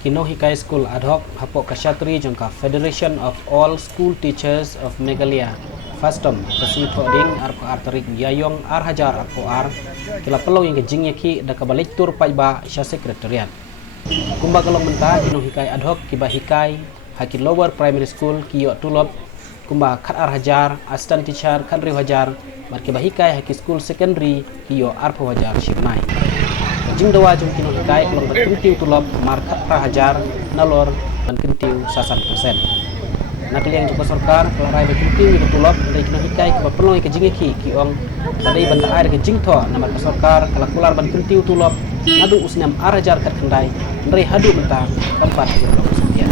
Kino Hikai School ad hoc Hapok Kasyatri jangka Federation of All School Teachers of Meghalaya Fastom pesi thoding arko arterik yayong ar hajar arko ar kila pelau yang kejing yaki da kabalik tur paiba sya sekretariat kumba kalong mentah Kino Hikai ad hoc kiba hikai Haki Lower Primary School kiyo tulop kumba khat ar hajar assistant teacher khat riu hajar mar kiba hikai Haki School Secondary kiyo arpo hajar shimai jing dawa jung Kino Hikai kelong berkentiu tulop markat prahajar nalor berkentiu sasan persen. Nakli yang joko sorkar kelarai berkentiu itu tulop dari Kino Hikai ke perlong ke jing ki kiong tadi benda air ke jing to nama sorkar kalakular berkentiu tulop nadu usnam arajar kat kendai dari hadu benta tempat kirlo setia.